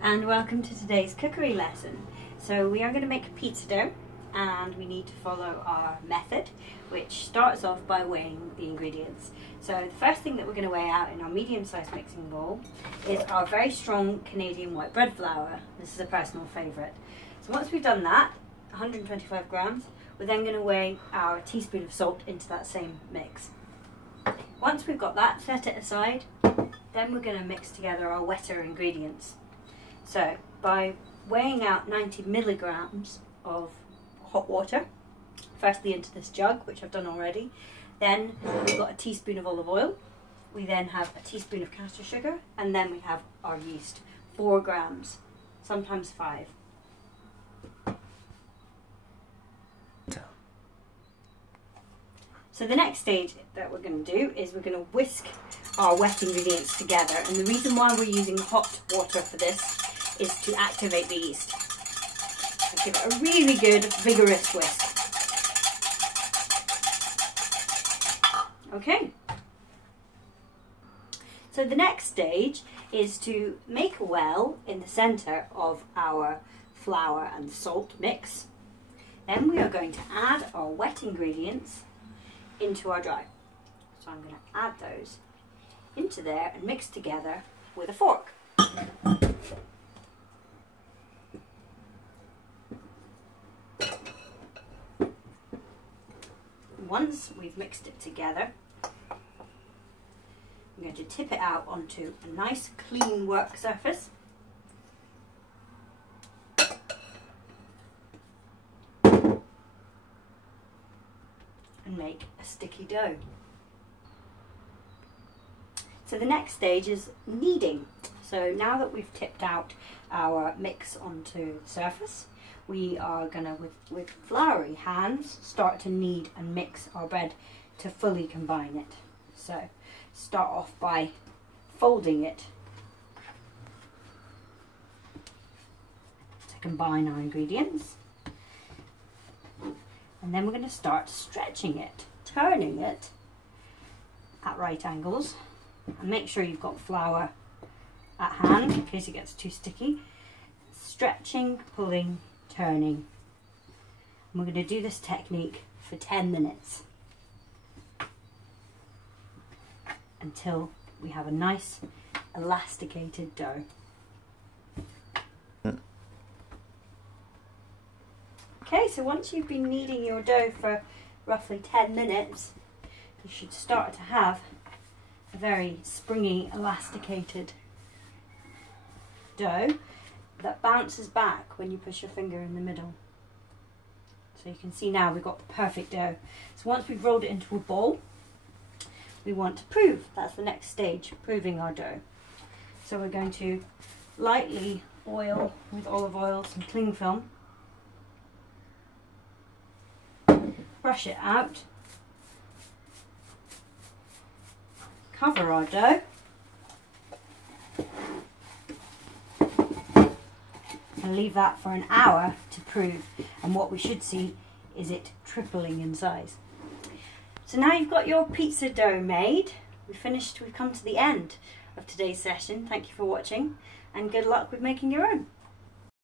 and welcome to today's cookery lesson. So we are going to make pizza dough and we need to follow our method, which starts off by weighing the ingredients. So the first thing that we're going to weigh out in our medium-sized mixing bowl is our very strong Canadian white bread flour. This is a personal favourite. So once we've done that, 125 grams, we're then going to weigh our teaspoon of salt into that same mix. Once we've got that, set it aside. Then we're going to mix together our wetter ingredients. So by weighing out 90 milligrams of hot water, firstly into this jug, which I've done already, then we've got a teaspoon of olive oil, we then have a teaspoon of caster sugar, and then we have our yeast, 4 grams, sometimes 5. So the next stage that we're going to do is we're going to whisk our wet ingredients together, and the reason why we're using hot water for this is to activate the yeast. So give it a really good vigorous whisk. Okay. So the next stage is to make a well in the centre of our flour and salt mix. Then we are going to add our wet ingredients into our dry. So I'm going to add those into there and mix together with a fork. Once we've mixed it together, I'm going to tip it out onto a nice clean work surface. And make a sticky dough. So the next stage is kneading. So now that we've tipped out our mix onto the surface, we are going to, with floury hands, start to knead and mix our bread to fully combine it. So start off by folding it to combine our ingredients. And then we're going to start stretching it, turning it at right angles, and make sure you've got flour at hand in case it gets too sticky. Stretching, pulling, turning. And we're going to do this technique for 10 minutes until we have a nice elasticated dough. Okay, so once you've been kneading your dough for roughly 10 minutes, you should start to have a very springy, elasticated dough that bounces back when you push your finger in the middle. So you can see now we've got the perfect dough. So once we've rolled it into a ball, we want to prove. That's the next stage, proving our dough. So we're going to lightly oil with olive oil some cling film. Brush it out, cover our dough, and leave that for an hour to prove. And what we should see is it tripling in size. So now you've got your pizza dough made. We've come to the end of today's session. Thank you for watching and good luck with making your own.